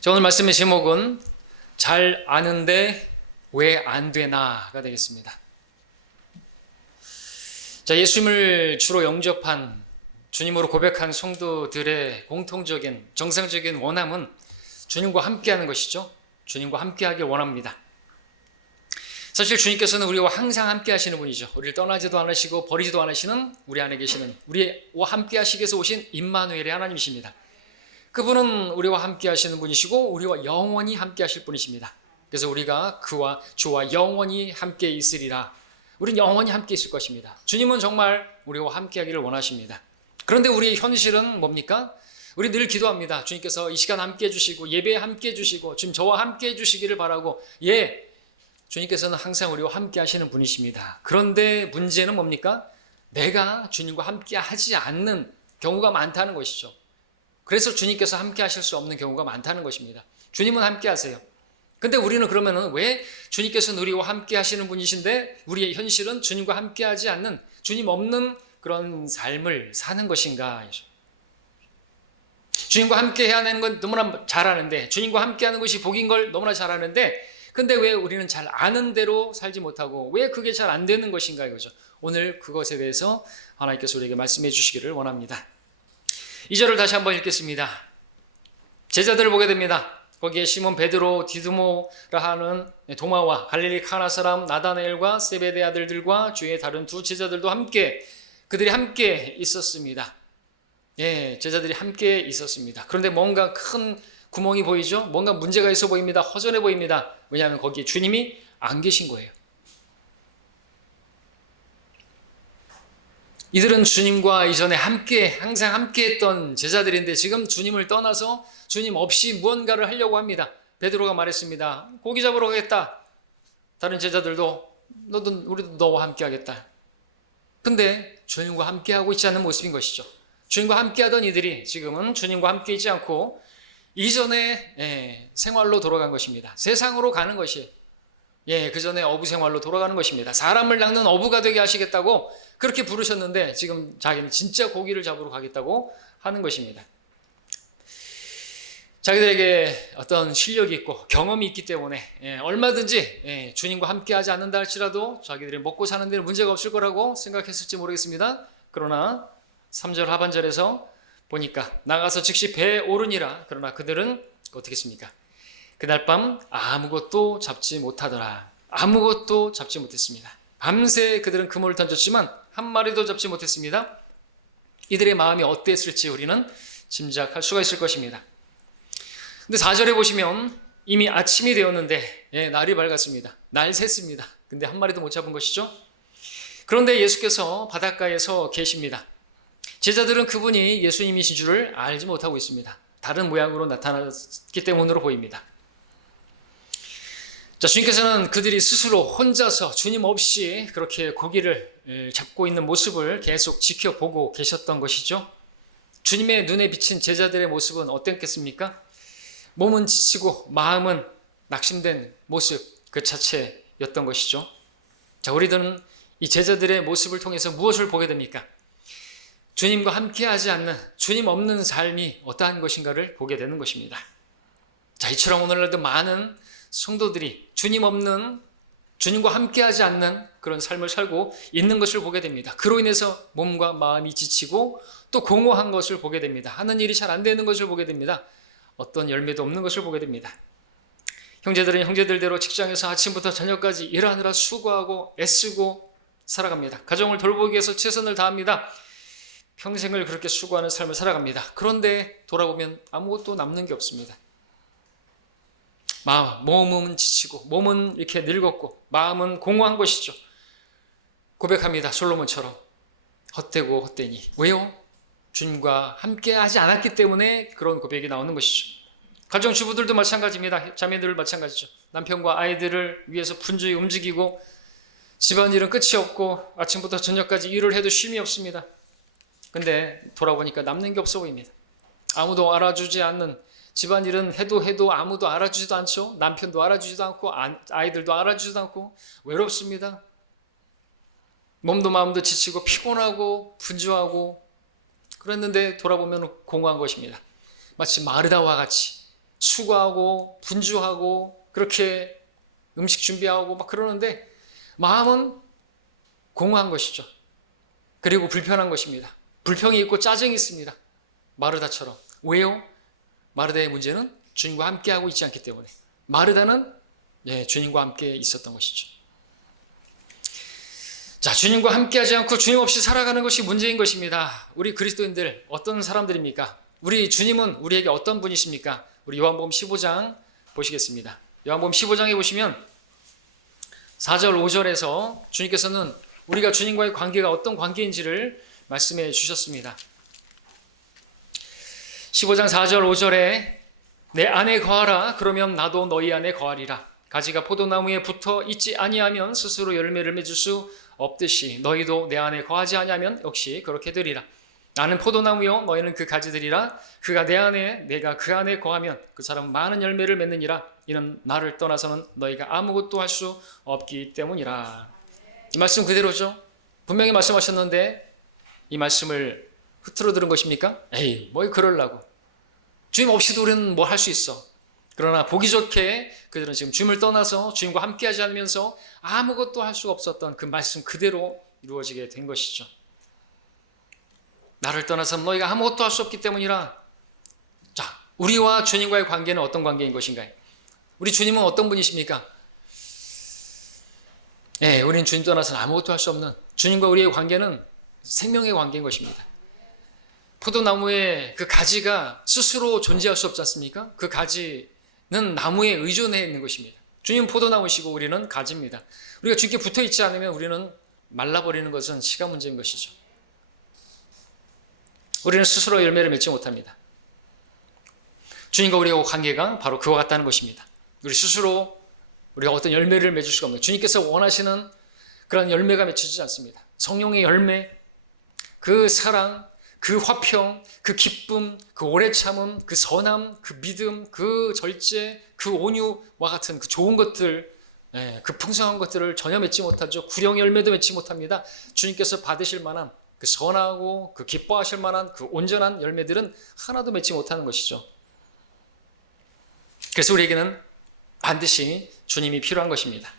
자, 오늘 말씀의 제목은 잘 아는데 왜 안 되나가 되겠습니다. 자, 예수님을 주로 영접한 주님으로 고백한 성도들의 공통적인 정상적인 원함은 주님과 함께하는 것이죠. 주님과 함께하길 원합니다. 사실 주님께서는 우리와 항상 함께 하시는 분이죠. 우리를 떠나지도 않으시고 버리지도 않으시는 우리 안에 계시는 우리와 함께 하시기 위해서 오신 임마누엘의 하나님이십니다. 그분은 우리와 함께 하시는 분이시고 우리와 영원히 함께 하실 분이십니다. 그래서 우리가 주와 영원히 함께 있으리라. 우리는 영원히 함께 있을 것입니다. 주님은 정말 우리와 함께 하기를 원하십니다. 그런데 우리의 현실은 뭡니까? 우리 늘 기도합니다. 주님께서 이 시간 함께 해주시고 예배에 함께 해주시고 지금 저와 함께 해주시기를 바라고, 주님께서는 항상 우리와 함께 하시는 분이십니다. 그런데 문제는 뭡니까? 내가 주님과 함께 하지 않는 경우가 많다는 것이죠. 그래서 주님께서 함께 하실 수 없는 경우가 많다는 것입니다. 주님은 함께 하세요. 근데 우리는 그러면은 왜 주님께서는 우리와 함께 하시는 분이신데 우리의 현실은 주님과 함께 하지 않는, 주님 없는 그런 삶을 사는 것인가? 주님과 함께 해야 하는 건 너무나 잘 아는데, 주님과 함께 하는 것이 복인 걸 너무나 잘 아는데, 근데 왜 우리는 잘 아는 대로 살지 못하고 왜 그게 잘 안 되는 것인가 이거죠. 오늘 그것에 대해서 하나님께서 우리에게 말씀해 주시기를 원합니다. 2절을 다시 한번 읽겠습니다. 제자들을 보게 됩니다. 거기에 시몬 베드로, 디두모라 하는 도마와 갈릴리 카나 사람 나다나엘과 세베대 아들들과 주의 다른 두 제자들도 그들이 함께 있었습니다. 제자들이 함께 있었습니다. 그런데 뭔가 큰 구멍이 보이죠? 뭔가 문제가 있어 보입니다. 허전해 보입니다. 왜냐하면 거기에 주님이 안 계신 거예요. 이들은 주님과 이전에 항상 함께 했던 제자들인데 지금 주님을 떠나서 주님 없이 무언가를 하려고 합니다. 베드로가 말했습니다. 고기 잡으러 가겠다. 다른 제자들도 우리도 너와 함께 하겠다. 근데 주님과 함께 하고 있지 않은 모습인 것이죠. 주님과 함께 하던 이들이 지금은 주님과 함께 있지 않고 이전의 생활로 돌아간 것입니다. 세상으로 가는 것이에요. 그 전에 어부 생활로 돌아가는 것입니다. 사람을 낚는 어부가 되게 하시겠다고 그렇게 부르셨는데 지금 자기는 진짜 고기를 잡으러 가겠다고 하는 것입니다. 자기들에게 어떤 실력이 있고 경험이 있기 때문에 얼마든지 주님과 함께 하지 않는다 할지라도 자기들이 먹고 사는 데는 문제가 없을 거라고 생각했을지 모르겠습니다. 그러나 3절 하반절에서 보니까 나가서 즉시 배에 오르니라. 그러나 그들은 어떻게 했습니까? 그날 밤 아무것도 잡지 못하더라. 아무것도 잡지 못했습니다. 밤새 그들은 그물을 던졌지만 한 마리도 잡지 못했습니다. 이들의 마음이 어땠을지 우리는 짐작할 수가 있을 것입니다. 근데 4절에 보시면 이미 아침이 되었는데 날이 밝았습니다. 날 샜습니다. 근데 한 마리도 못 잡은 것이죠. 그런데 예수께서 바닷가에서 계십니다. 제자들은 그분이 예수님이신 줄을 알지 못하고 있습니다. 다른 모양으로 나타났기 때문으로 보입니다. 자, 주님께서는 그들이 스스로 혼자서 주님 없이 그렇게 고기를 잡고 있는 모습을 계속 지켜보고 계셨던 것이죠. 주님의 눈에 비친 제자들의 모습은 어땠겠습니까? 몸은 지치고 마음은 낙심된 모습 그 자체였던 것이죠. 자, 우리들은 이 제자들의 모습을 통해서 무엇을 보게 됩니까? 주님과 함께하지 않는, 주님 없는 삶이 어떠한 것인가를 보게 되는 것입니다. 자, 이처럼 오늘날도 많은 성도들이 주님 없는, 주님과 함께하지 않는 그런 삶을 살고 있는 것을 보게 됩니다. 그로 인해서 몸과 마음이 지치고 또 공허한 것을 보게 됩니다. 하는 일이 잘 안 되는 것을 보게 됩니다. 어떤 열매도 없는 것을 보게 됩니다. 형제들은 형제들대로 직장에서 아침부터 저녁까지 일하느라 수고하고 애쓰고 살아갑니다. 가정을 돌보기 위해서 최선을 다합니다. 평생을 그렇게 수고하는 삶을 살아갑니다. 그런데 돌아보면 아무것도 남는 게 없습니다. 몸은 지치고 몸은 이렇게 늙었고 마음은 공허한 것이죠. 고백합니다. 솔로몬처럼 헛되고 헛되니. 왜요? 주님과 함께 하지 않았기 때문에 그런 고백이 나오는 것이죠. 가정주부들도 마찬가지입니다. 자매들 마찬가지죠. 남편과 아이들을 위해서 분주히 움직이고 집안일은 끝이 없고 아침부터 저녁까지 일을 해도 쉼이 없습니다. 근데 돌아보니까 남는 게 없어 보입니다. 아무도 알아주지 않는, 집안일은 해도 아무도 알아주지도 않죠. 남편도 알아주지도 않고 아이들도 알아주지도 않고 외롭습니다. 몸도 마음도 지치고 피곤하고 분주하고 그랬는데 돌아보면 공허한 것입니다. 마치 마르다와 같이 수고하고 분주하고 그렇게 음식 준비하고 막 그러는데 마음은 공허한 것이죠. 그리고 불편한 것입니다. 불평이 있고 짜증이 있습니다. 마르다처럼. 왜요? 마르다의 문제는 주님과 함께하고 있지 않기 때문에. 마르다는 주님과 함께 있었던 것이죠. 자, 주님과 함께하지 않고 주님 없이 살아가는 것이 문제인 것입니다. 우리 그리스도인들 어떤 사람들입니까? 우리 주님은 우리에게 어떤 분이십니까? 우리 요한복음 15장 보시겠습니다. 요한복음 15장에 보시면 4절 5절에서 주님께서는 우리가 주님과의 관계가 어떤 관계인지를 말씀해 주셨습니다. 15장 4절 5절에 내 안에 거하라 그러면 나도 너희 안에 거하리라. 가지가 포도나무에 붙어 있지 아니하면 스스로 열매를 맺을 수 없듯이 너희도 내 안에 거하지 아니하면 역시 그렇게 되리라. 나는 포도나무요 너희는 그 가지들이라. 그가 내 안에 내가 그 안에 거하면 그 사람은 많은 열매를 맺느니라. 이는 나를 떠나서는 너희가 아무것도 할 수 없기 때문이라. 이 말씀 그대로죠. 분명히 말씀하셨는데 이 말씀을 흐트러 들은 것입니까? 에이 뭐 그러려고. 주님 없이도 우리는 뭐 할 수 있어. 그러나 보기 좋게 그들은 지금 주님을 떠나서 주님과 함께하지 않으면서 아무것도 할 수가 없었던 그 말씀 그대로 이루어지게 된 것이죠. 나를 떠나서는 너희가 아무것도 할 수 없기 때문이라. 자, 우리와 주님과의 관계는 어떤 관계인 것인가요? 우리 주님은 어떤 분이십니까? 우리는 주님 떠나서는 아무것도 할 수 없는 주님과 우리의 관계는 생명의 관계인 것입니다. 포도나무의 그 가지가 스스로 존재할 수 없지 않습니까? 그 가지는 나무에 의존해 있는 것입니다. 주님은 포도나무시고 우리는 가지입니다. 우리가 주님께 붙어 있지 않으면 우리는 말라버리는 것은 시간 문제인 것이죠. 우리는 스스로 열매를 맺지 못합니다. 주님과 우리의 관계가 바로 그와 같다는 것입니다. 우리 스스로 우리가 어떤 열매를 맺을 수가 없는 주님께서 원하시는 그런 열매가 맺혀지지 않습니다. 성령의 열매, 그 사랑, 그 화평, 그 기쁨, 그 오래 참음, 그 선함, 그 믿음, 그 절제, 그 온유와 같은 그 좋은 것들, 그 풍성한 것들을 전혀 맺지 못하죠. 구령의 열매도 맺지 못합니다. 주님께서 받으실 만한 그 선하고 그 기뻐하실 만한 그 온전한 열매들은 하나도 맺지 못하는 것이죠. 그래서 우리에게는 반드시 주님이 필요한 것입니다.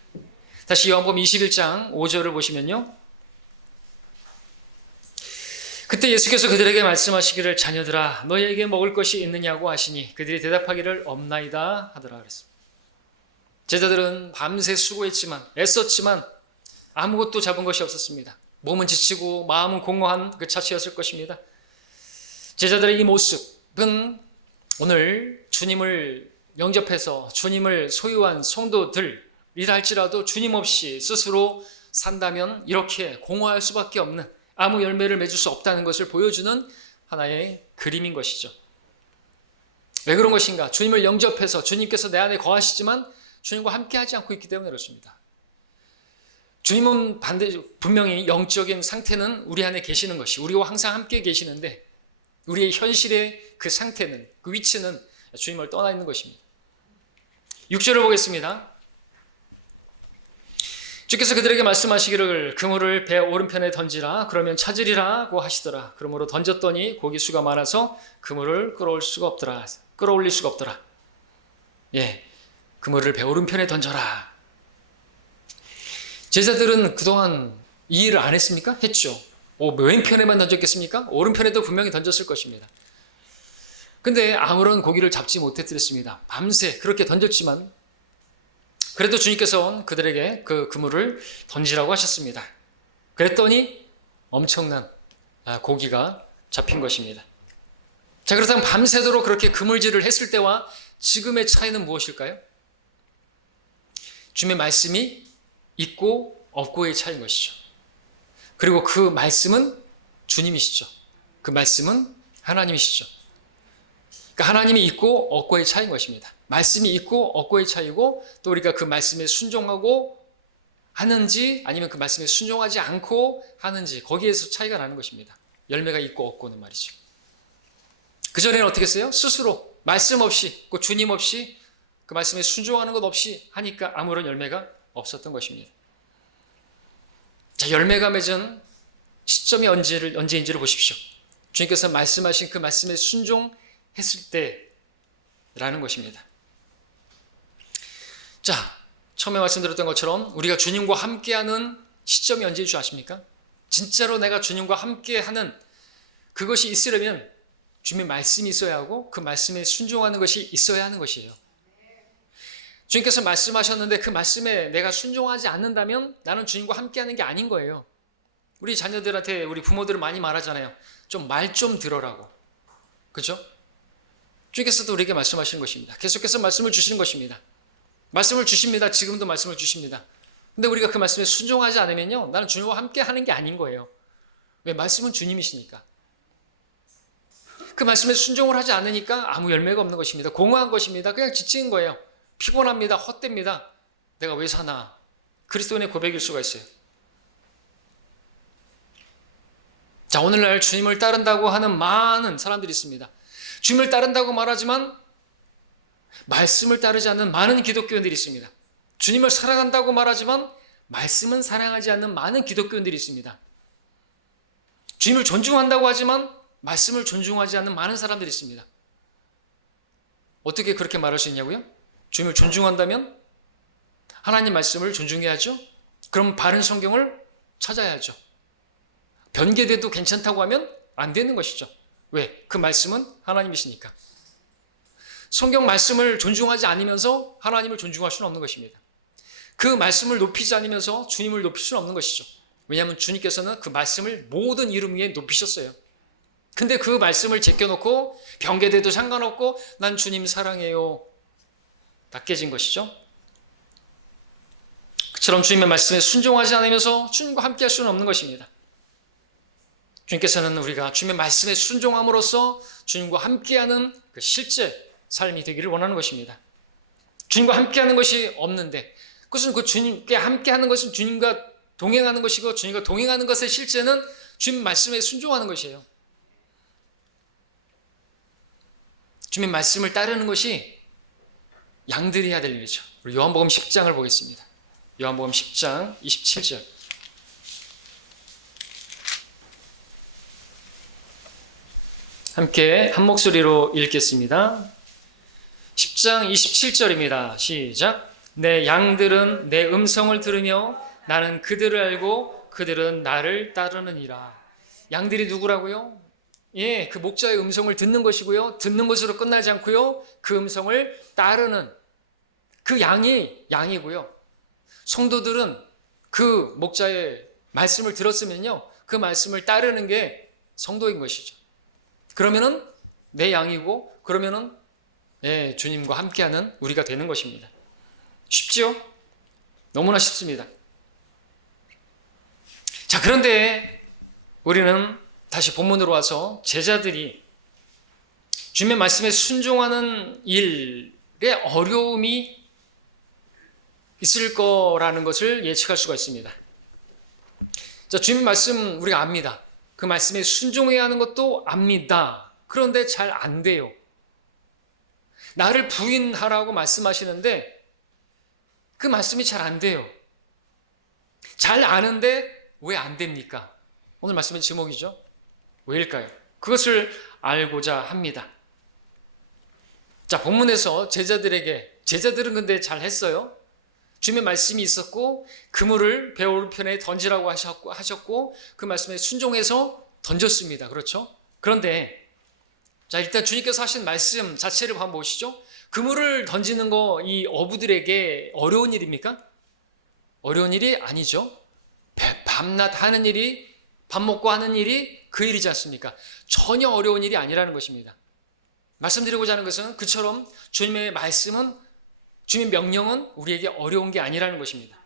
다시 요한복음 21장 5절을 보시면요. 그때 예수께서 그들에게 말씀하시기를 자녀들아 너희에게 먹을 것이 있느냐고 하시니 그들이 대답하기를 없나이다 하더라 그랬습니다. 제자들은 밤새 수고했지만 애썼지만 아무것도 잡은 것이 없었습니다. 몸은 지치고 마음은 공허한 그 자체였을 것입니다. 제자들의 이 모습은 오늘 주님을 영접해서 주님을 소유한 성도들이라 할지라도 주님 없이 스스로 산다면 이렇게 공허할 수밖에 없는 아무 열매를 맺을 수 없다는 것을 보여주는 하나의 그림인 것이죠. 왜 그런 것인가? 주님을 영접해서 주님께서 내 안에 거하시지만 주님과 함께하지 않고 있기 때문에 그렇습니다. 주님은 분명히 영적인 상태는 우리 안에 계시는 것이 우리와 항상 함께 계시는데 우리의 현실의 그 상태는 그 위치는 주님을 떠나 있는 것입니다. 6절을 보겠습니다. 주께서 그들에게 말씀하시기를 그물을 배 오른편에 던지라 그러면 찾으리라고 하시더라. 그러므로 던졌더니 고기 수가 많아서 그물을 끌어올릴 수가 없더라. 그물을 배 오른편에 던져라. 제자들은 그동안 이 일을 안 했습니까? 했죠. 왼편에만 던졌겠습니까? 오른편에도 분명히 던졌을 것입니다. 근데 아무런 고기를 잡지 못했습니다. 밤새 그렇게 던졌지만 그래도 주님께서 그들에게 그 그물을 던지라고 하셨습니다. 그랬더니 엄청난 고기가 잡힌 것입니다. 자, 그렇다면 밤새도록 그렇게 그물질을 했을 때와 지금의 차이는 무엇일까요? 주님의 말씀이 있고 없고의 차이인 것이죠. 그리고 그 말씀은 주님이시죠. 그 말씀은 하나님이시죠. 그러니까 하나님이 있고 없고의 차이인 것입니다. 말씀이 있고 없고의 차이고 또 우리가 그 말씀에 순종하고 하는지 아니면 그 말씀에 순종하지 않고 하는지 거기에서 차이가 나는 것입니다. 열매가 있고 없고는 말이죠. 그전에는 어떻게 했어요? 스스로 말씀 없이 그 주님 없이 그 말씀에 순종하는 것 없이 하니까 아무런 열매가 없었던 것입니다. 자, 열매가 맺은 시점이 언제인지를 보십시오. 주님께서 말씀하신 그 말씀에 순종했을 때 라는 것입니다. 자, 처음에 말씀드렸던 것처럼 우리가 주님과 함께하는 시점이 언제인 줄 아십니까? 진짜로 내가 주님과 함께하는 그것이 있으려면 주님의 말씀이 있어야 하고 그 말씀에 순종하는 것이 있어야 하는 것이에요. 주님께서 말씀하셨는데 그 말씀에 내가 순종하지 않는다면 나는 주님과 함께하는 게 아닌 거예요. 우리 자녀들한테 우리 부모들은 많이 말하잖아요. 좀 말 좀 들어라고. 그죠? 주님께서도 우리에게 말씀하시는 것입니다. 계속해서 말씀을 주시는 것입니다. 말씀을 주십니다. 지금도 말씀을 주십니다. 근데 우리가 그 말씀에 순종하지 않으면요, 나는 주님과 함께 하는 게 아닌 거예요. 왜? 말씀은 주님이시니까. 그 말씀에 순종을 하지 않으니까 아무 열매가 없는 것입니다. 공허한 것입니다. 그냥 지치는 거예요. 피곤합니다. 헛됩니다. 내가 왜 사나? 그리스도인의 고백일 수가 있어요. 자, 오늘날 주님을 따른다고 하는 많은 사람들이 있습니다. 주님을 따른다고 말하지만 말씀을 따르지 않는 많은 기독교인들이 있습니다. 주님을 사랑한다고 말하지만 말씀은 사랑하지 않는 많은 기독교인들이 있습니다. 주님을 존중한다고 하지만 말씀을 존중하지 않는 많은 사람들이 있습니다. 어떻게 그렇게 말할 수 있냐고요? 주님을 존중한다면 하나님 말씀을 존중해야죠. 그럼 바른 성경을 찾아야죠. 변개돼도 괜찮다고 하면 안 되는 것이죠. 왜? 그 말씀은 하나님이시니까. 성경 말씀을 존중하지 않으면서 하나님을 존중할 수는 없는 것입니다. 그 말씀을 높이지 않으면서 주님을 높일 수는 없는 것이죠. 왜냐하면 주님께서는 그 말씀을 모든 이름 위에 높이셨어요. 근데 그 말씀을 제껴놓고 변개돼도 상관없고 난 주님 사랑해요. 다 깨진 것이죠. 그처럼 주님의 말씀에 순종하지 않으면서 주님과 함께 할 수는 없는 것입니다. 주님께서는 우리가 주님의 말씀에 순종함으로써 주님과 함께하는 그 실제 삶이 되기를 원하는 것입니다. 주님과 함께하는 것이 없는데 그것은 그 주님께 함께하는 것은 주님과 동행하는 것이고 주님과 동행하는 것의 실제는 주님 말씀에 순종하는 것이에요. 주님의 말씀을 따르는 것이 양들이 해야 될 일이죠. 우리 요한복음 10장을 보겠습니다. 요한복음 10장 27절. 함께 한 목소리로 읽겠습니다. 10장 27절입니다. 시작. 내 양들은 내 음성을 들으며 나는 그들을 알고 그들은 나를 따르느니라. 양들이 누구라고요? 예, 그 목자의 음성을 듣는 것이고요. 듣는 것으로 끝나지 않고요. 그 음성을 따르는 그 양이 양이고요. 성도들은 그 목자의 말씀을 들었으면요. 그 말씀을 따르는 게 성도인 것이죠. 그러면은 내 양이고 그러면은 예, 주님과 함께하는 우리가 되는 것입니다. 쉽지요? 너무나 쉽습니다. 자, 그런데 우리는 다시 본문으로 와서 제자들이 주님의 말씀에 순종하는 일에 어려움이 있을 거라는 것을 예측할 수가 있습니다. 자, 주님의 말씀 우리가 압니다. 그 말씀에 순종해야 하는 것도 압니다. 그런데 잘 안 돼요. 나를 부인하라고 말씀하시는데 그 말씀이 잘 안 돼요. 잘 아는데 왜 안 됩니까? 오늘 말씀의 제목이죠. 왜일까요? 그것을 알고자 합니다. 자, 본문에서 제자들은 근데 잘 했어요. 주님의 말씀이 있었고 그물을 배 오른편에 던지라고 하셨고 그 말씀에 순종해서 던졌습니다. 그렇죠? 그런데 자, 일단 주님께서 하신 말씀 자체를 한번 보시죠. 그물을 던지는 거 이 어부들에게 어려운 일입니까? 어려운 일이 아니죠. 밤낮 하는 일이, 밥 먹고 하는 일이 그 일이지 않습니까? 전혀 어려운 일이 아니라는 것입니다. 말씀드리고자 하는 것은 그처럼 주님의 말씀은, 주님의 명령은 우리에게 어려운 게 아니라는 것입니다.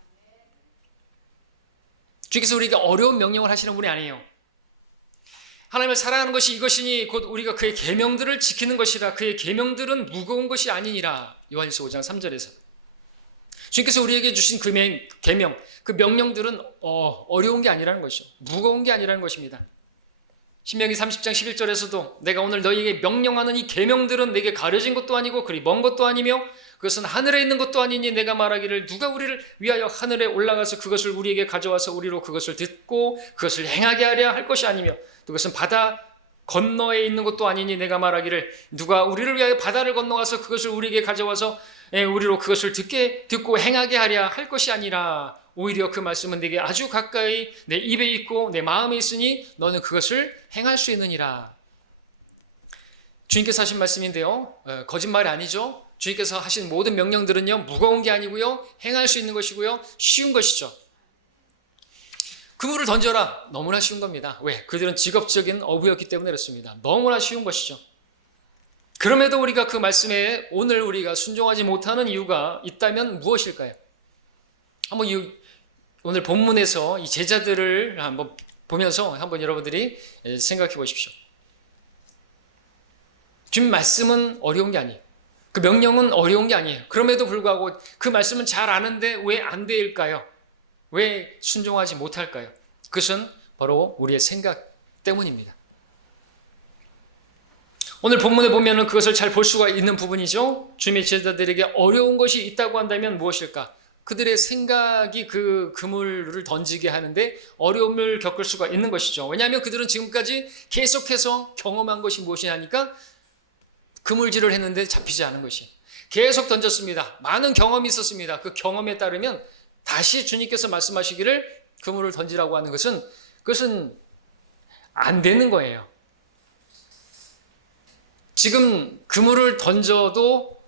주님께서 우리에게 어려운 명령을 하시는 분이 아니에요. 하나님을 사랑하는 것이 이것이니 곧 우리가 그의 계명들을 지키는 것이라. 그의 계명들은 무거운 것이 아니니라. 요한일서 5장 3절에서 주님께서 우리에게 주신 그 계명, 그 명령들은 어려운 게 아니라는 것이죠. 무거운 게 아니라는 것입니다. 신명기 30장 11절에서도 내가 오늘 너희에게 명령하는 이 계명들은 내게 가려진 것도 아니고 그리 먼 것도 아니며 그것은 하늘에 있는 것도 아니니 내가 말하기를 누가 우리를 위하여 하늘에 올라가서 그것을 우리에게 가져와서 우리로 그것을 듣고 그것을 행하게 하려 할 것이 아니며 또 그것은 바다 건너에 있는 것도 아니니 내가 말하기를 누가 우리를 위하여 바다를 건너가서 그것을 우리에게 가져와서 우리로 그것을 듣고 행하게 하랴 할 것이 아니라 오히려 그 말씀은 내게 아주 가까이 내 입에 있고 내 마음에 있으니 너는 그것을 행할 수 있느니라. 주님께서 하신 말씀인데요, 거짓말이 아니죠. 주님께서 하신 모든 명령들은요, 무거운 게 아니고요, 행할 수 있는 것이고요, 쉬운 것이죠. 그물을 던져라. 너무나 쉬운 겁니다. 왜? 그들은 직업적인 어부였기 때문에 그렇습니다. 너무나 쉬운 것이죠. 그럼에도 우리가 그 말씀에 오늘 우리가 순종하지 못하는 이유가 있다면 무엇일까요? 한번 오늘 본문에서 이 제자들을 한번 보면서 한번 여러분들이 생각해 보십시오. 주님 말씀은 어려운 게 아니에요. 그 명령은 어려운 게 아니에요. 그럼에도 불구하고 그 말씀은 잘 아는데 왜 안 될까요? 왜 순종하지 못할까요? 그것은 바로 우리의 생각 때문입니다. 오늘 본문에 보면 그것을 잘 볼 수가 있는 부분이죠. 주님의 제자들에게 어려운 것이 있다고 한다면 무엇일까? 그들의 생각이 그 그물을 던지게 하는데 어려움을 겪을 수가 있는 것이죠. 왜냐하면 그들은 지금까지 계속해서 경험한 것이 무엇이냐니까 그물질을 했는데 잡히지 않은 것이. 계속 던졌습니다. 많은 경험이 있었습니다. 그 경험에 따르면 다시 주님께서 말씀하시기를 그물을 던지라고 하는 것은 그것은 안 되는 거예요. 지금 그물을 던져도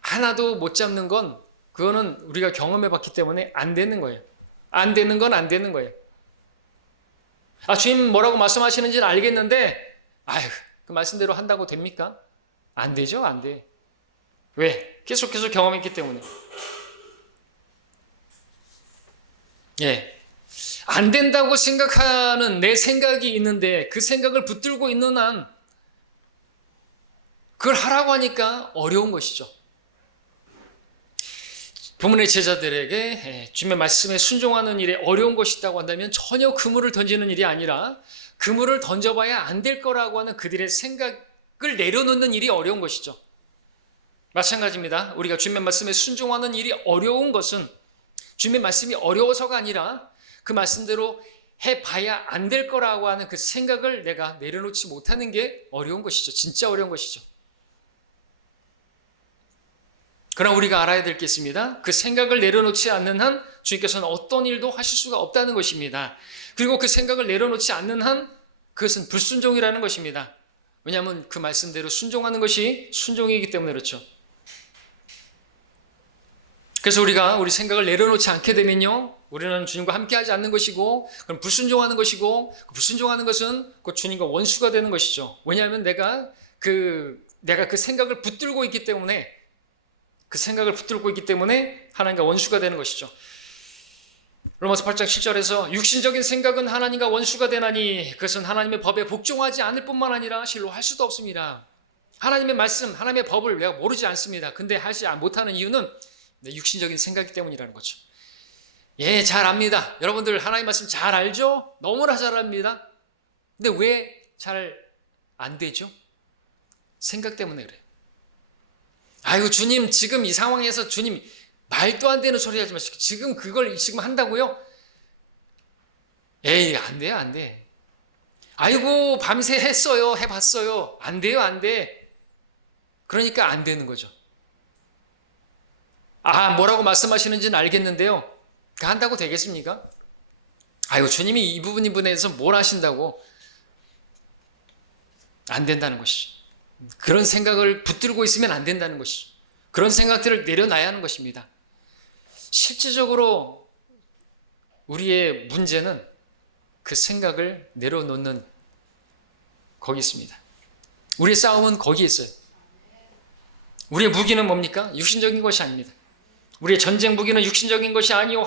하나도 못 잡는 건 그거는 우리가 경험해 봤기 때문에 안 되는 거예요. 안 되는 건 안 되는 거예요. 주님 뭐라고 말씀하시는지는 알겠는데 그 말씀대로 한다고 됩니까? 안 되죠. 안 돼. 왜? 계속해서 경험했기 때문에. 안 된다고 생각하는 내 생각이 있는데 그 생각을 붙들고 있는 한 그걸 하라고 하니까 어려운 것이죠. 본문의 제자들에게 주님의 말씀에 순종하는 일에 어려운 것이 있다고 한다면 전혀 그물을 던지는 일이 아니라 그물을 던져봐야 안 될 거라고 하는 그들의 생각을 내려놓는 일이 어려운 것이죠. 마찬가지입니다. 우리가 주님의 말씀에 순종하는 일이 어려운 것은 주님의 말씀이 어려워서가 아니라 그 말씀대로 해봐야 안 될 거라고 하는 그 생각을 내가 내려놓지 못하는 게 어려운 것이죠. 진짜 어려운 것이죠. 그러나 우리가 알아야 될 게 있습니다. 그 생각을 내려놓지 않는 한 주님께서는 어떤 일도 하실 수가 없다는 것입니다. 그리고 그 생각을 내려놓지 않는 한 그것은 불순종이라는 것입니다. 왜냐하면 그 말씀대로 순종하는 것이 순종이기 때문에 그렇죠. 그래서 우리가 우리 생각을 내려놓지 않게 되면요, 우리는 주님과 함께하지 않는 것이고, 그럼 불순종하는 것이고, 불순종하는 것은 그 주님과 원수가 되는 것이죠. 왜냐하면 내가 그 생각을 붙들고 있기 때문에, 하나님과 원수가 되는 것이죠. 로마서 8장 7절에서 육신적인 생각은 하나님과 원수가 되나니 그것은 하나님의 법에 복종하지 않을 뿐만 아니라 실로 할 수도 없습니다. 하나님의 말씀, 하나님의 법을 내가 모르지 않습니다. 근데 하지 못하는 이유는 내 육신적인 생각이기 때문이라는 거죠. 잘 압니다. 여러분들 하나님 말씀 잘 알죠? 너무나 잘 압니다. 근데 왜 잘 안 되죠? 생각 때문에 그래요. 주님 지금 이 상황에서 주님 말도 안 되는 소리 하지 마시고 지금 그걸 지금 한다고요? 안 돼요, 안 돼. 밤새 했어요, 해봤어요. 안 돼요, 안 돼. 그러니까 안 되는 거죠. 뭐라고 말씀하시는지는 알겠는데요. 한다고 되겠습니까? 주님이 이 부분에서 뭘 하신다고? 안 된다는 것이죠. 그런 생각을 붙들고 있으면 안 된다는 것이죠. 그런 생각들을 내려놔야 하는 것입니다. 실질적으로 우리의 문제는 그 생각을 내려놓는 거기 있습니다. 우리의 싸움은 거기에 있어요. 우리의 무기는 뭡니까? 육신적인 것이 아닙니다. 우리의 전쟁 무기는 육신적인 것이 아니요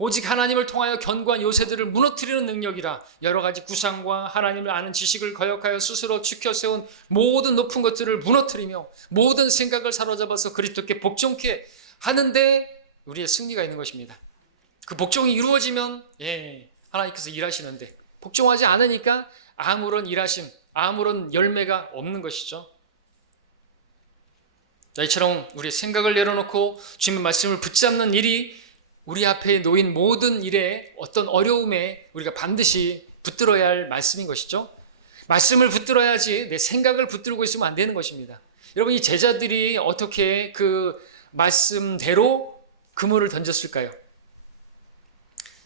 오직 하나님을 통하여 견고한 요새들을 무너뜨리는 능력이라. 여러 가지 구상과 하나님을 아는 지식을 거역하여 스스로 지켜 세운 모든 높은 것들을 무너뜨리며 모든 생각을 사로잡아서 그리스도께 복종케 하는데 우리의 승리가 있는 것입니다. 그 복종이 이루어지면 하나님께서 일하시는데 복종하지 않으니까 아무런 일하심, 아무런 열매가 없는 것이죠. 이처럼 우리의 생각을 내려놓고 주님의 말씀을 붙잡는 일이 우리 앞에 놓인 모든 일에 어떤 어려움에 우리가 반드시 붙들어야 할 말씀인 것이죠. 말씀을 붙들어야지 내 생각을 붙들고 있으면 안 되는 것입니다. 여러분, 이 제자들이 어떻게 그 말씀대로 그물을 던졌을까요?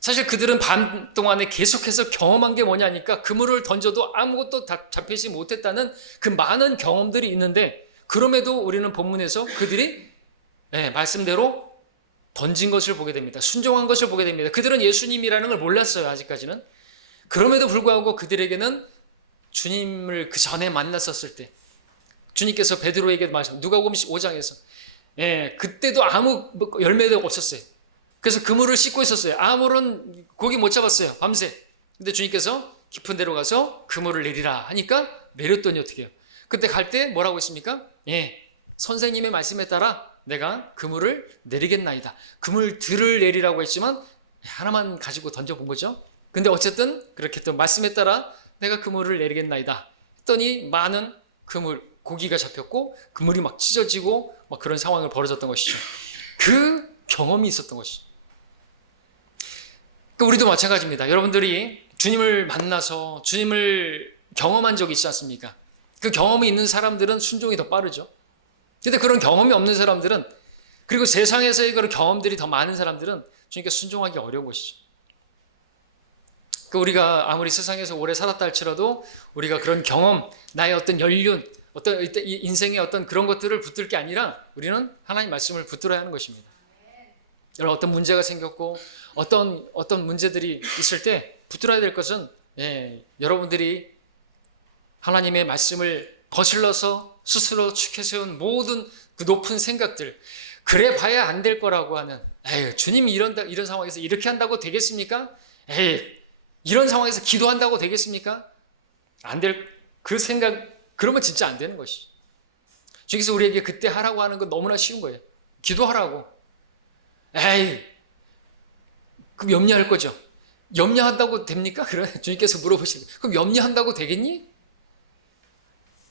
사실 그들은 밤 동안에 계속해서 경험한 게 뭐냐니까 그물을 던져도 아무것도 잡히지 못했다는 그 많은 경험들이 있는데, 그럼에도 우리는 본문에서 그들이 말씀대로 던진 것을 보게 됩니다. 순종한 것을 보게 됩니다. 그들은 예수님이라는 걸 몰랐어요, 아직까지는. 그럼에도 불구하고 그들에게는 주님을 그 전에 만났었을 때 주님께서 베드로에게 말씀, 누가복음 5장에서 그때도 아무 열매도 없었어요. 그래서 그물을 씻고 있었어요. 아무런 고기 못 잡았어요, 밤새. 근데 주님께서 깊은 데로 가서 그물을 내리라 하니까 내렸더니 어떻게 해요? 그때 갈 때 뭐라고 했습니까? 선생님의 말씀에 따라 내가 그물을 내리겠나이다. 그물들을 내리라고 했지만 하나만 가지고 던져본 거죠. 근데 어쨌든 그렇게 또 말씀에 따라 내가 그물을 내리겠나이다 했더니 많은 고기가 잡혔고 그물이 막 찢어지고 막 그런 상황을 벌어졌던 것이죠. 그 경험이 있었던 것이죠. 우리도 마찬가지입니다. 여러분들이 주님을 만나서 주님을 경험한 적이 있지 않습니까? 그 경험이 있는 사람들은 순종이 더 빠르죠. 근데 그런 경험이 없는 사람들은, 그리고 세상에서의 그런 경험들이 더 많은 사람들은 주님께 순종하기 어려운 것이죠. 우리가 아무리 세상에서 오래 살았다 할지라도 우리가 그런 경험, 나의 어떤 연륜, 어떤 인생의 어떤 그런 것들을 붙들 게 아니라 우리는 하나님 말씀을 붙들어야 하는 것입니다. 여러분, 어떤 문제가 생겼고 어떤 문제들이 있을 때 붙들어야 될 것은 여러분들이 하나님의 말씀을 거슬러서 스스로 축해 세운 모든 그 높은 생각들, 그래 봐야 안 될 거라고 하는, 주님이 이런 상황에서 이렇게 한다고 되겠습니까? 이런 상황에서 기도한다고 되겠습니까? 안 될 그 생각, 그러면 진짜 안 되는 것이죠. 주님께서 우리에게 그때 하라고 하는 건 너무나 쉬운 거예요. 기도하라고. 그럼 염려할 거죠. 염려한다고 됩니까? 그럼 주님께서 물어보시는 거예요. 그럼 염려한다고 되겠니?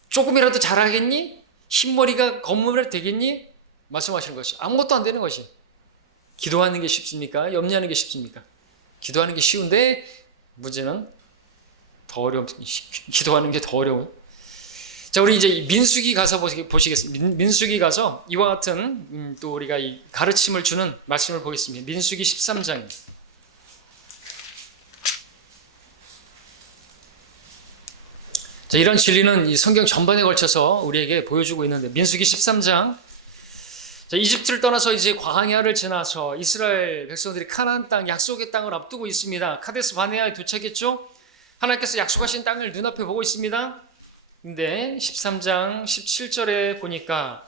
조금이라도 잘하겠니? 흰머리가 검은머리가 되겠니? 말씀하시는 것이 아무것도 안 되는 것이. 기도하는 게 쉽습니까? 염려하는 게 쉽습니까? 기도하는 게 쉬운데 문제는 더 기도하는 게 더 어려워요. 자, 우리 이제 민수기 가서 보시겠습니다. 민수기 가서 이와 같은 또 우리가 이 가르침을 주는 말씀을 보겠습니다. 민수기 13장입니다. 자, 이런 진리는 이 성경 전반에 걸쳐서 우리에게 보여주고 있는데, 민수기 13장, 자, 이집트를 떠나서 이제 광야를 지나서 이스라엘 백성들이 가나안 땅, 약속의 땅을 앞두고 있습니다. 카데스 바네아에 도착했죠. 하나님께서 약속하신 땅을 눈앞에 보고 있습니다. 근데 13장 17절에 보니까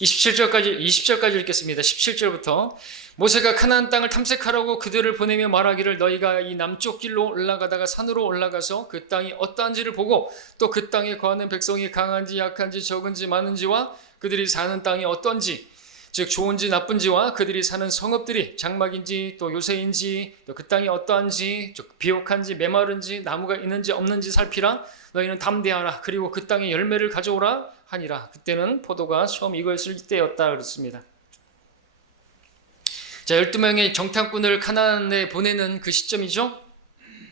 20절까지 읽겠습니다. 17절부터 모세가 가나안 땅을 탐색하라고 그들을 보내며 말하기를, 너희가 이 남쪽 길로 올라가다가 산으로 올라가서 그 땅이 어떠한지를 보고 또 그 땅에 거하는 백성이 강한지 약한지 적은지 많은지와 그들이 사는 땅이 어떤지, 즉 좋은지 나쁜지와 그들이 사는 성읍들이 장막인지 또 요새인지 또 그 땅이 어떠한지, 비옥한지 메마른지 나무가 있는지 없는지 살피라. 너희는 담대하라. 그리고 그 땅의 열매를 가져오라 하니라. 그때는 포도가 처음 익었을 때였다 그랬습니다. 자, 12명의 정탐꾼을 가나안에 보내는 그 시점이죠.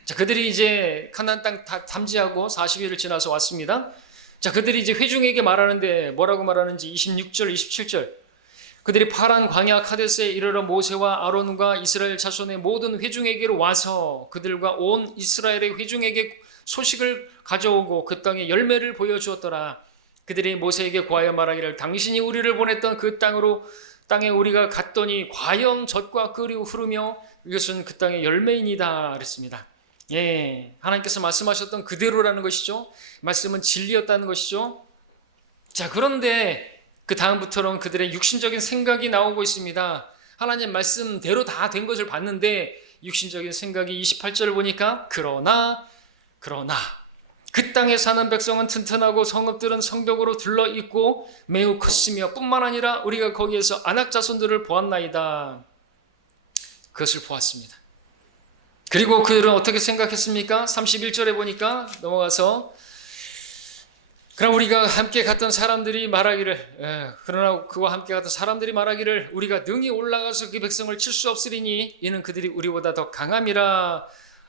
자, 그들이 이제 가나안 땅 다 탐지하고 40일을 지나서 왔습니다. 자, 그들이 이제 회중에게 말하는데 뭐라고 말하는지 26절, 27절. 그들이 파란 광야 카데스에 이르러 모세와 아론과 이스라엘 자손의 모든 회중에게로 와서 그들과 온 이스라엘의 회중에게 소식을 가져오고 그 땅의 열매를 보여주었더라. 그들이 모세에게 고하여 말하기를, 당신이 우리를 보냈던 그 땅에 우리가 갔더니 과연 젖과 꿀이 흐르며 이것은 그 땅의 열매이니이다 그랬습니다. 하나님께서 말씀하셨던 그대로라는 것이죠. 말씀은 진리였다는 것이죠. 자, 그런데 그 다음부터는 그들의 육신적인 생각이 나오고 있습니다. 하나님 말씀대로 다 된 것을 봤는데 육신적인 생각이 28절을 보니까 그러나 그 땅에 사는 백성은 튼튼하고 성읍들은 성벽으로 둘러있고 매우 컸으며 뿐만 아니라 우리가 거기에서 아낙 자손들을 보았나이다. 그것을 보았습니다. 그리고 그들은 어떻게 생각했습니까? 31절에 보니까 넘어가서, 그럼 우리가 함께 갔던 사람들이 말하기를, 그러나 그와 함께 갔던 사람들이 말하기를, 우리가 능히 올라가서 그 백성을 칠 수 없으리니 이는 그들이 우리보다 더 강함이라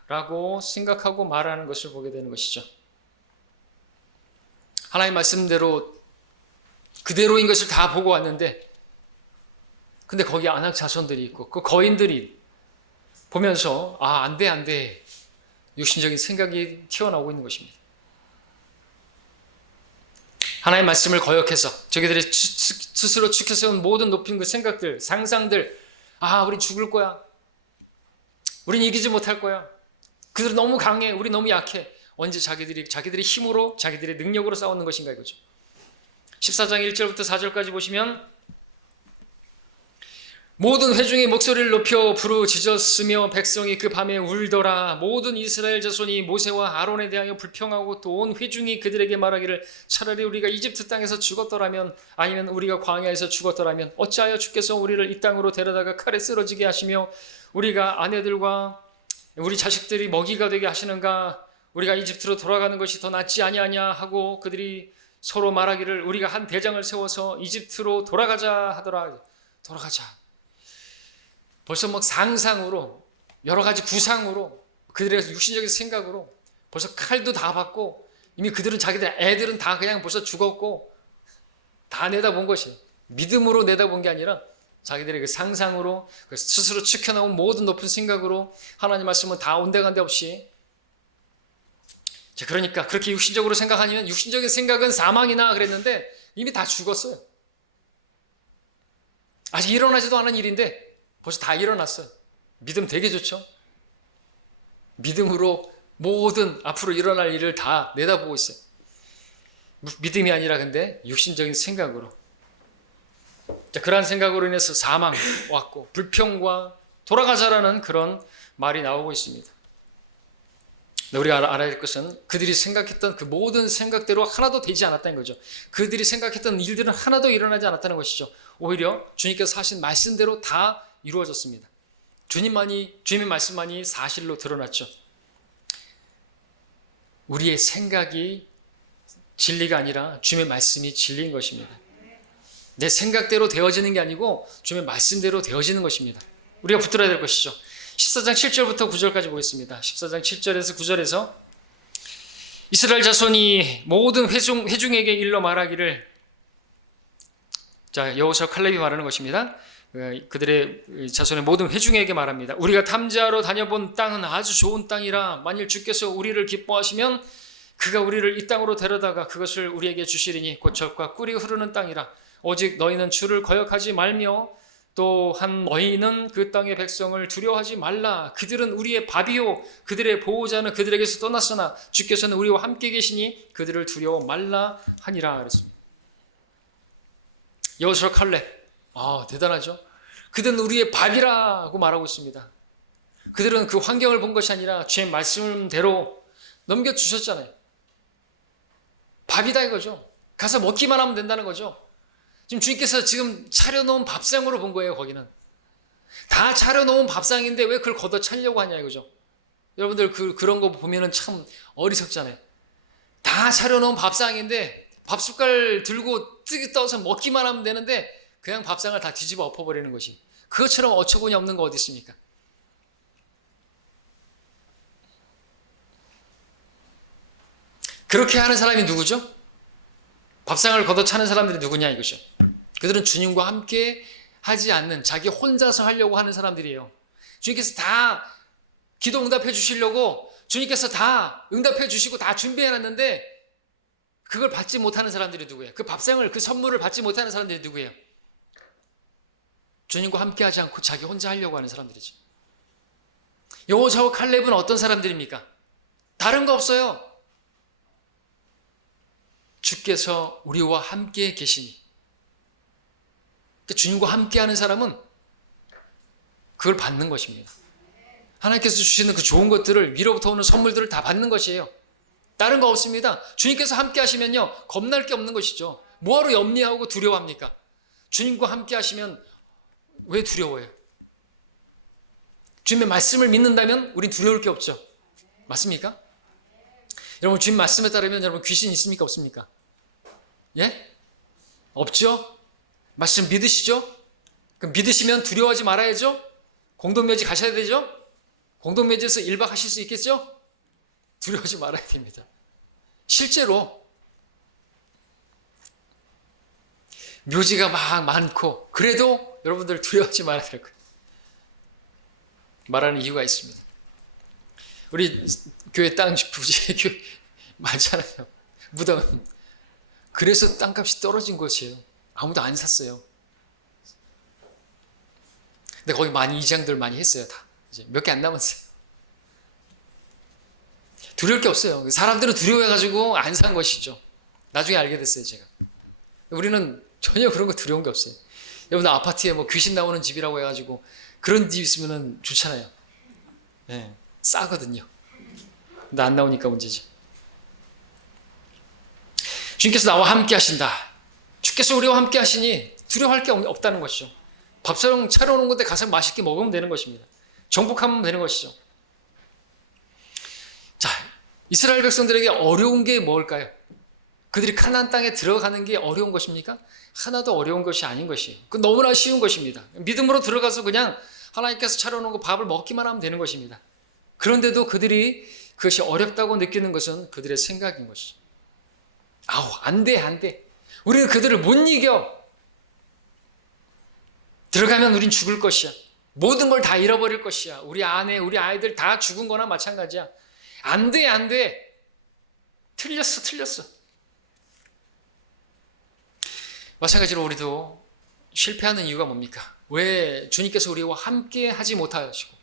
라고 생각하고 말하는 것을 보게 되는 것이죠. 하나님 말씀대로 그대로인 것을 다 보고 왔는데, 근데 거기 안악 자손들이 있고 그 거인들이 보면서 안 돼. 육신적인 생각이 튀어나오고 있는 것입니다. 하나님의 말씀을 거역해서 저기들이 스스로 추켜세운 모든 높인 그 생각들, 상상들, 우리 죽을 거야. 우린 이기지 못할 거야. 그들은 너무 강해. 우리 너무 약해. 언제 자기들의 힘으로, 자기들의 능력으로 싸우는 것인가 이거죠. 14장 1절부터 4절까지 보시면 모든 회중이 목소리를 높여 부르짖었으며 백성이 그 밤에 울더라. 모든 이스라엘 자손이 모세와 아론에 대하여 불평하고 또 온 회중이 그들에게 말하기를 차라리 우리가 이집트 땅에서 죽었더라면 아니면 우리가 광야에서 죽었더라면 어찌하여 주께서 우리를 이 땅으로 데려다가 칼에 쓰러지게 하시며 우리가 아내들과 우리 자식들이 먹이가 되게 하시는가? 우리가 이집트로 돌아가는 것이 더 낫지 아니하냐 하고 그들이 서로 말하기를 우리가 한 대장을 세워서 이집트로 돌아가자 하더라. 돌아가자. 벌써 막 상상으로 여러 가지 구상으로 그들의 육신적인 생각으로 벌써 칼도 다 받고 이미 그들은 애들은 다 그냥 벌써 죽었고 다 내다본 것이 믿음으로 내다본 게 아니라 자기들의 그 상상으로 스스로 지켜나온 모든 높은 생각으로 하나님 말씀은 다 온데간데 없이 그러니까 그렇게 육신적으로 생각하면 육신적인 생각은 사망이나 그랬는데 이미 다 죽었어요. 아직 일어나지도 않은 일인데 벌써 다 일어났어요. 믿음 되게 좋죠. 믿음으로 모든 앞으로 일어날 일을 다 내다보고 있어요. 믿음이 아니라 근데 육신적인 생각으로. 그러한 생각으로 인해서 사망 왔고 불평과 돌아가자라는 그런 말이 나오고 있습니다. 우리가 알아야 할 것은 그들이 생각했던 그 모든 생각대로 하나도 되지 않았다는 거죠. 그들이 생각했던 일들은 하나도 일어나지 않았다는 것이죠. 오히려 주님께서 하신 말씀대로 다 이루어졌습니다. 주님의 말씀만이 사실로 드러났죠. 우리의 생각이 진리가 아니라 주님의 말씀이 진리인 것입니다. 내 생각대로 되어지는 게 아니고 주님의 말씀대로 되어지는 것입니다. 우리가 붙들어야 될 것이죠. 14장 7절부터 9절까지 보겠습니다. 14장 7절에서 9절에서 이스라엘 자손이 모든 회중에게 일러 말하기를, 여호수아 칼렙이 말하는 것입니다. 그들의 자손의 모든 회중에게 말합니다. 우리가 탐지하러 다녀본 땅은 아주 좋은 땅이라 만일 주께서 우리를 기뻐하시면 그가 우리를 이 땅으로 데려다가 그것을 우리에게 주시리니 곧 젖과 꿀이 흐르는 땅이라. 오직 너희는 주를 거역하지 말며 또한 너희는 그 땅의 백성을 두려워하지 말라. 그들은 우리의 밥이요 그들의 보호자는 그들에게서 떠났으나 주께서는 우리와 함께 계시니 그들을 두려워 말라 하니라 그랬습니다. 여호수아 칼렙, 대단하죠. 그들은 우리의 밥이라고 말하고 있습니다. 그들은 그 환경을 본 것이 아니라 주의 말씀대로 넘겨주셨잖아요. 밥이다 이거죠. 가서 먹기만 하면 된다는 거죠. 지금 주님께서 지금 차려놓은 밥상으로 본 거예요. 거기는 다 차려놓은 밥상인데 왜 그걸 걷어 차려고 하냐 이거죠. 여러분들 그런 거 보면은 참 어리석잖아요. 다 차려놓은 밥상인데 밥숟갈 들고 뜨기 떠서 먹기만 하면 되는데 그냥 밥상을 다 뒤집어 엎어버리는 것이, 그것처럼 어처구니 없는 거 어디 있습니까? 그렇게 하는 사람이 누구죠? 밥상을 걷어차는 사람들이 누구냐 이거죠. 그들은 주님과 함께 하지 않는 자기 혼자서 하려고 하는 사람들이에요. 주님께서 다 기도 응답해 주시려고 주님께서 다 응답해 주시고 다 준비해놨는데 그걸 받지 못하는 사람들이 누구예요? 그 밥상을, 그 선물을 받지 못하는 사람들이 누구예요? 주님과 함께 하지 않고 자기 혼자 하려고 하는 사람들이죠. 여호수아와 칼렙은 어떤 사람들입니까? 다른 거 없어요. 주께서 우리와 함께 계시니. 주님과 함께 하는 사람은 그걸 받는 것입니다. 하나님께서 주시는 그 좋은 것들을, 위로부터 오는 선물들을 다 받는 것이에요. 다른 거 없습니다. 주님께서 함께 하시면요, 겁날 게 없는 것이죠. 뭐하러 염려하고 두려워합니까? 주님과 함께 하시면 왜 두려워해요? 주님의 말씀을 믿는다면 우린 두려울 게 없죠. 맞습니까? 여러분, 주님 말씀에 따르면 여러분 귀신 있습니까? 없습니까? 예? 없죠? 말씀 믿으시죠? 그럼 믿으시면 두려워하지 말아야죠? 공동묘지 가셔야 되죠? 공동묘지에서 1박 하실 수 있겠죠? 두려워하지 말아야 됩니다. 실제로 묘지가 막 많고 그래도 여러분들 두려워하지 말아야 될 거예요. 말하는 이유가 있습니다. 우리 교회 땅 부지 교회 많잖아요. 무덤. 그래서 땅값이 떨어진 것이에요. 아무도 안 샀어요. 근데 거기 많이 이장들 많이 했어요. 다 이제 몇 개 안 남았어요. 두려울 게 없어요. 사람들은 두려워해가지고 안 산 것이죠. 나중에 알게 됐어요, 제가. 우리는 전혀 그런 거 두려운 게 없어요. 여러분 아파트에 뭐 귀신 나오는 집이라고 해가지고 그런 집 있으면 좋잖아요. 네, 싸거든요. 근데 안 나오니까 문제죠. 주님께서 나와 함께 하신다. 주께서 우리와 함께 하시니 두려워할 게 없다는 것이죠. 밥상 차려놓은 건데 가서 맛있게 먹으면 되는 것입니다. 정복하면 되는 것이죠. 자, 이스라엘 백성들에게 어려운 게 뭘까요? 그들이 가나안 땅에 들어가는 게 어려운 것입니까? 하나도 어려운 것이 아닌 것이에요. 그 너무나 쉬운 것입니다. 믿음으로 들어가서 그냥 하나님께서 차려놓은 거 밥을 먹기만 하면 되는 것입니다. 그런데도 그들이 그것이 어렵다고 느끼는 것은 그들의 생각인 것이죠. 아우, 안 돼, 안 돼. 우리는 그들을 못 이겨. 들어가면 우린 죽을 것이야. 모든 걸 다 잃어버릴 것이야. 우리 아내, 우리 아이들 다 죽은 거나 마찬가지야. 안 돼, 안 돼. 틀렸어, 틀렸어. 마찬가지로 우리도 실패하는 이유가 뭡니까? 왜 주님께서 우리와 함께 하지 못하시고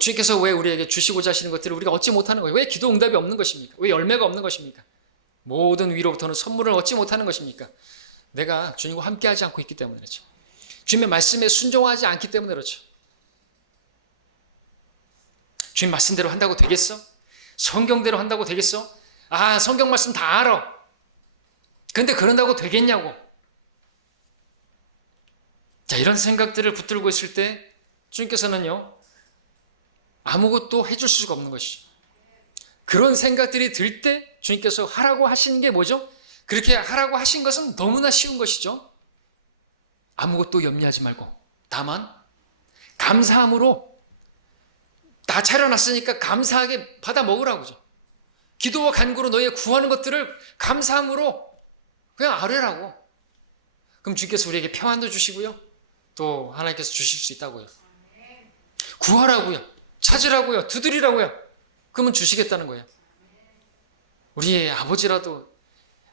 주님께서 왜 우리에게 주시고자 하시는 것들을 우리가 얻지 못하는 거예요? 왜 기도 응답이 없는 것입니까? 왜 열매가 없는 것입니까? 모든 위로부터는 선물을 얻지 못하는 것입니까? 내가 주님과 함께 하지 않고 있기 때문에 그렇죠. 주님의 말씀에 순종하지 않기 때문에 그렇죠. 주님 말씀대로 한다고 되겠어? 성경대로 한다고 되겠어? 아, 성경 말씀 다 알아. 근데 그런다고 되겠냐고. 자, 이런 생각들을 붙들고 있을 때 주님께서는요, 아무것도 해줄 수가 없는 것이죠. 그런 생각들이 들 때 주님께서 하라고 하신 게 뭐죠? 그렇게 하라고 하신 것은 너무나 쉬운 것이죠. 아무것도 염려하지 말고 다만 감사함으로 다 차려놨으니까 감사하게 받아 먹으라고죠. 기도와 간구로 너희가 구하는 것들을 감사함으로 그냥 아뢰라고. 그럼 주께서 우리에게 평안도 주시고요. 또 하나님께서 주실 수 있다고요. 구하라고요. 찾으라고요. 두드리라고요. 그러면 주시겠다는 거예요. 우리의 아버지라도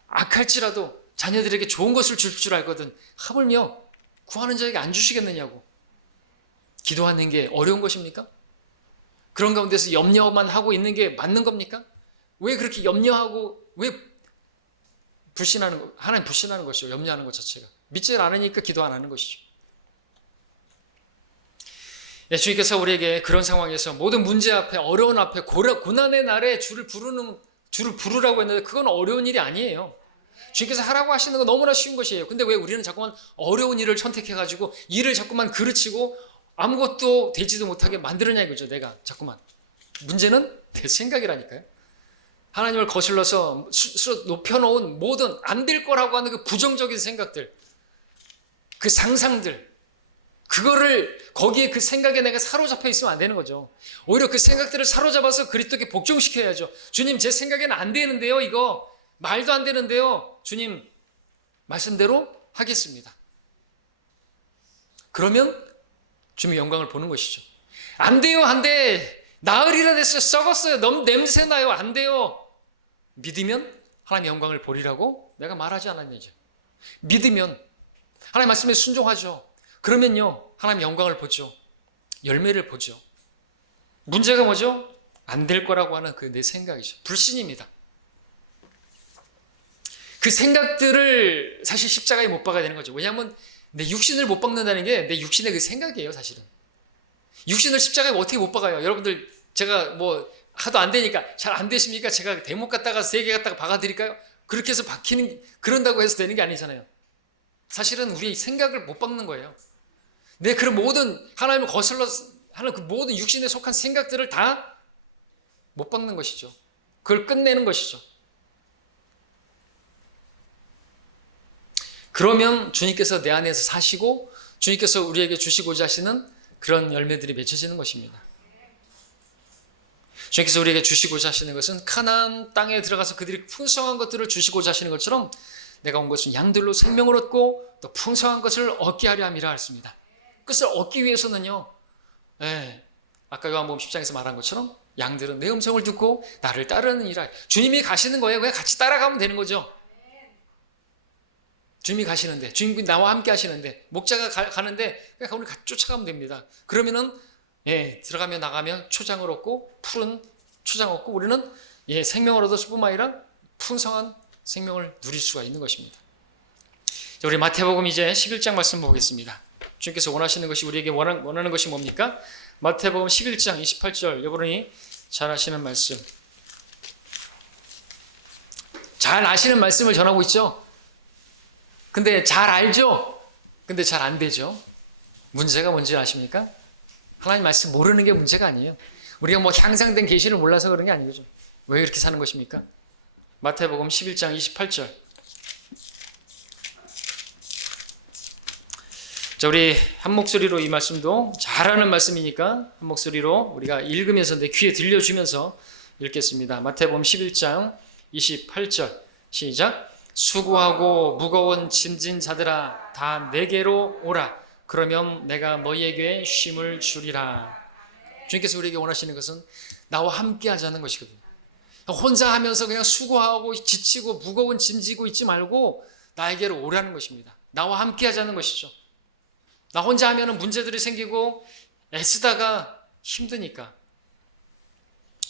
악할지라도 자녀들에게 좋은 것을 줄 줄 알거든 하물며 구하는 자에게 안 주시겠느냐고. 기도하는 게 어려운 것입니까? 그런 가운데서 염려만 하고 있는 게 맞는 겁니까? 왜 그렇게 염려하고 왜 불신하는 거, 하나님 불신하는 것이죠. 염려하는 것 자체가. 믿지 않으니까 기도 안 하는 것이죠. 예, 주님께서 우리에게 그런 상황에서 모든 문제 앞에, 어려운 앞에, 고난의 날에 주를 부르라고 했는데 그건 어려운 일이 아니에요. 주님께서 하라고 하시는 건 너무나 쉬운 것이에요. 근데 왜 우리는 자꾸만 어려운 일을 선택해가지고 일을 자꾸만 그르치고 아무것도 되지도 못하게 만들었냐 이거죠. 내가 자꾸만. 문제는 내 생각이라니까요. 하나님을 거슬러서 스스로 높여놓은 모든 안 될 거라고 하는 그 부정적인 생각들, 그 상상들, 그거를 거기에 그 생각에 내가 사로잡혀 있으면 안 되는 거죠. 오히려 그 생각들을 사로잡아서 그리스도께 복종시켜야죠. 주님, 제 생각에는 안 되는데요. 이거 말도 안 되는데요. 주님 말씀대로 하겠습니다. 그러면 주님의 영광을 보는 것이죠. 안 돼요, 안 돼. 나흘이나 됐어요. 썩었어요. 너무 냄새나요. 안 돼요. 믿으면 하나님의 영광을 보리라고 내가 말하지 않았냐죠. 믿으면 하나님 말씀에 순종하죠. 그러면요, 하나님 영광을 보죠. 열매를 보죠. 문제가 뭐죠? 안 될 거라고 하는 그 내 생각이죠. 불신입니다. 그 생각들을 사실 십자가에 못 박아야 되는 거죠. 왜냐하면 내 육신을 못 박는다는 게 내 육신의 그 생각이에요, 사실은. 육신을 십자가에 어떻게 못 박아요? 여러분들, 제가 뭐 하도 안 되니까 잘 안 되십니까? 제가 대목 갖다가 3개 갖다가 박아드릴까요? 그렇게 해서 그런다고 해서 되는 게 아니잖아요. 사실은 우리의 생각을 못 박는 거예요. 내 그런 모든 하나님을 거슬러 하는 그 모든 육신에 속한 생각들을 다 못 박는 것이죠. 그걸 끝내는 것이죠. 그러면 주님께서 내 안에서 사시고 주님께서 우리에게 주시고자 하시는 그런 열매들이 맺혀지는 것입니다. 주님께서 우리에게 주시고자 하시는 것은 가나안 땅에 들어가서 그들이 풍성한 것들을 주시고자 하시는 것처럼 내가 온 것은 양들로 생명을 얻고 또 풍성한 것을 얻게 하려 함이라 했습니다. 그것을 얻기 위해서는요, 아까 요한복음 10장에서 말한 것처럼 양들은 내 음성을 듣고 나를 따르느니라. 주님이 가시는 거예요. 그냥 같이 따라가면 되는 거죠. 주님이 가시는데, 주님이 나와 함께 하시는데, 목자가 가는데 그냥 우리 같이 쫓아가면 됩니다. 그러면은 들어가며 나가면 초장을 얻고 푸른 초장 얻고 우리는 생명을 얻었을 뿐만 아니라 풍성한 생명을 누릴 수가 있는 것입니다. 우리 마태복음 이제 11장 말씀 보겠습니다. 주님께서 원하시는 것이 우리에게 원하는 것이 뭡니까? 마태복음 11장 28절 여러분이 잘 아시는 말씀, 잘 아시는 말씀을 전하고 있죠. 근데 잘 알죠? 근데 잘 안 되죠. 문제가 뭔지 아십니까? 하나님 말씀 모르는 게 문제가 아니에요. 우리가 뭐 향상된 계시를 몰라서 그런 게 아니죠. 왜 이렇게 사는 것입니까? 마태복음 11장 28절. 자, 우리 한 목소리로 이 말씀도 잘하는 말씀이니까 한 목소리로 우리가 읽으면서 내 귀에 들려주면서 읽겠습니다. 마태복음 11장 28절 시작. 수고하고 무거운 짐진 자들아 다 내게로 오라. 그러면 내가 너희에게 쉼을 주리라. 주님께서 우리에게 원하시는 것은 나와 함께 하자는 것이거든요. 혼자 하면서 그냥 수고하고 지치고 무거운 짐 지고 있지 말고 나에게로 오라는 것입니다. 나와 함께 하자는 것이죠. 나 혼자 하면 문제들이 생기고 애쓰다가 힘드니까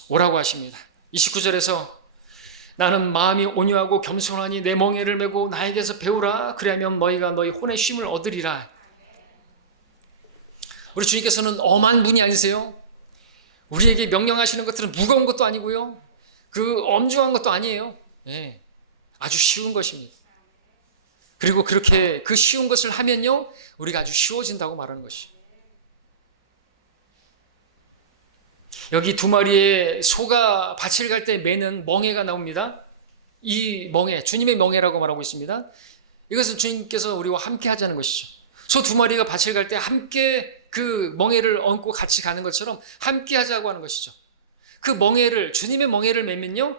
오라고 하십니다. 29절에서 나는 마음이 온유하고 겸손하니 내 멍에를 메고 나에게서 배우라. 그리하면 너희가 너희 혼의 쉼을 얻으리라. 우리 주님께서는 엄한 분이 아니세요. 우리에게 명령하시는 것들은 무거운 것도 아니고요, 그 엄중한 것도 아니에요. 아주 쉬운 것입니다. 그리고 그렇게 그 쉬운 것을 하면요, 우리가 아주 쉬워진다고 말하는 것이죠. 여기 두 마리의 소가 밭을 갈 때 매는 멍에가 나옵니다. 이 멍에, 주님의 멍에라고 말하고 있습니다. 이것은 주님께서 우리와 함께 하자는 것이죠. 소 두 마리가 밭을 갈 때 함께 그 멍에를 얹고 같이 가는 것처럼 함께 하자고 하는 것이죠. 그 멍에를, 주님의 멍에를 매면요,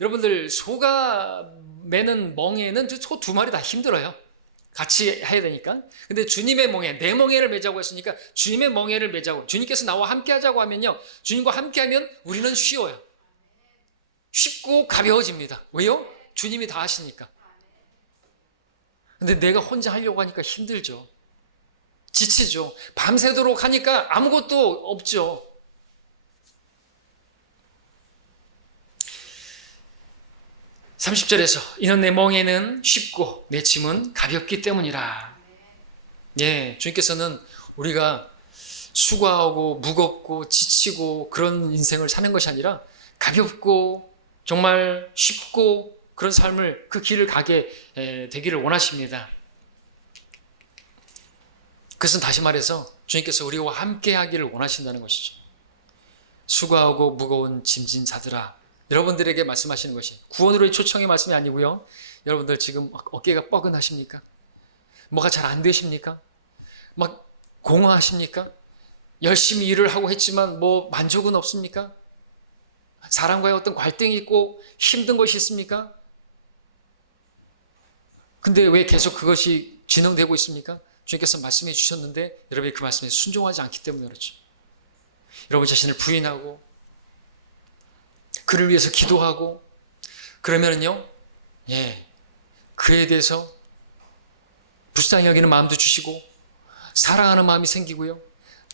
여러분들 소가 매는 멍에는 소 두 마리 다 힘들어요. 같이 해야 되니까. 근데 주님의 멍에, 내 멍에를 매자고 했으니까 주님의 멍에를 매자고, 주님께서 나와 함께 하자고 하면요, 주님과 함께 하면 우리는 쉬워요. 쉽고 가벼워집니다. 왜요? 주님이 다 하시니까. 근데 내가 혼자 하려고 하니까 힘들죠. 지치죠. 밤새도록 하니까 아무것도 없죠. (30절에서) 이는 내 멍에는 쉽고 내 짐은 가볍기 때문이라. 주님께서는 우리가 수고하고 무겁고 지치고 그런 인생을 사는 것이 아니라 가볍고 정말 쉽고 그런 삶을, 그 길을 가게 되기를 원하십니다. 그것은 다시 말해서 주님께서 우리와 함께 하기를 원하신다는 것이죠. 수고하고 무거운 짐진 자들아, 여러분들에게 말씀하시는 것이 구원으로의 초청의 말씀이 아니고요, 여러분들 지금 어깨가 뻐근하십니까? 뭐가 잘 안 되십니까? 막 공허하십니까? 열심히 일을 하고 했지만 뭐 만족은 없습니까? 사람과의 어떤 갈등이 있고 힘든 것이 있습니까? 근데 왜 계속 그것이 진행되고 있습니까? 주님께서 말씀해 주셨는데 여러분이 그 말씀에 순종하지 않기 때문에 그렇죠. 여러분 자신을 부인하고 그를 위해서 기도하고 그러면은요, 그에 대해서 불쌍히 여기는 마음도 주시고 사랑하는 마음이 생기고요,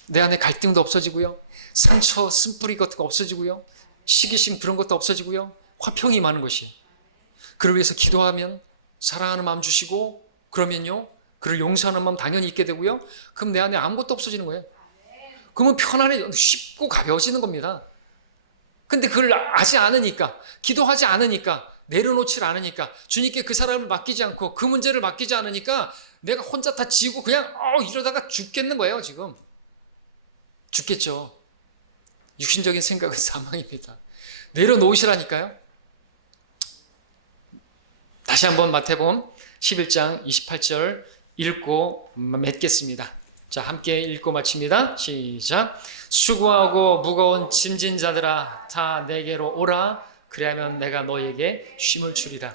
내 안에 갈등도 없어지고요, 상처 쓴뿌리 같은 거 없어지고요, 시기심 그런 것도 없어지고요, 화평이 많은 것이에요. 그를 위해서 기도하면 사랑하는 마음 주시고 그러면요, 그를 용서하는 마음 당연히 있게 되고요, 그럼 내 안에 아무것도 없어지는 거예요. 그러면 편안해, 쉽고 가벼워지는 겁니다. 근데 그걸 아지 않으니까, 기도하지 않으니까, 내려놓지 않으니까, 주님께 그 사람을 맡기지 않고 그 문제를 맡기지 않으니까 내가 혼자 다 지고 그냥 이러다가 죽겠는 거예요. 지금 죽겠죠. 육신적인 생각은 사망입니다. 내려놓으시라니까요. 다시 한번 마태복음 11장 28절 읽고 맺겠습니다. 자, 함께 읽고 마칩니다. 시작. 수고하고 무거운 짐진 자들아 다 내게로 오라. 그리하면 내가 너에게 쉼을 주리라.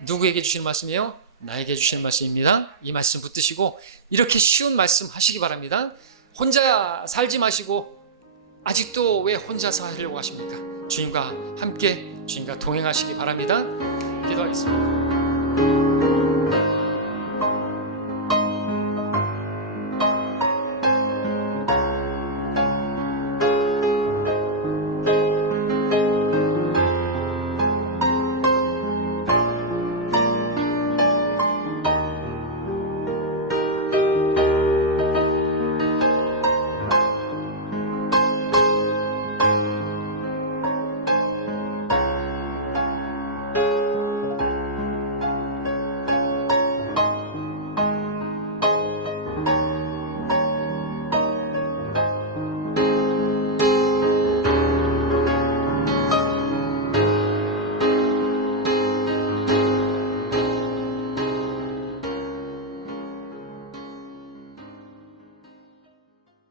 누구에게 주시는 말씀이에요? 나에게 주시는 말씀입니다. 이 말씀 붙드시고 이렇게 쉬운 말씀 하시기 바랍니다. 혼자 살지 마시고 아직도 왜 혼자 살려고 하십니까? 주님과 함께 주님과 동행하시기 바랍니다. 기도하겠습니다.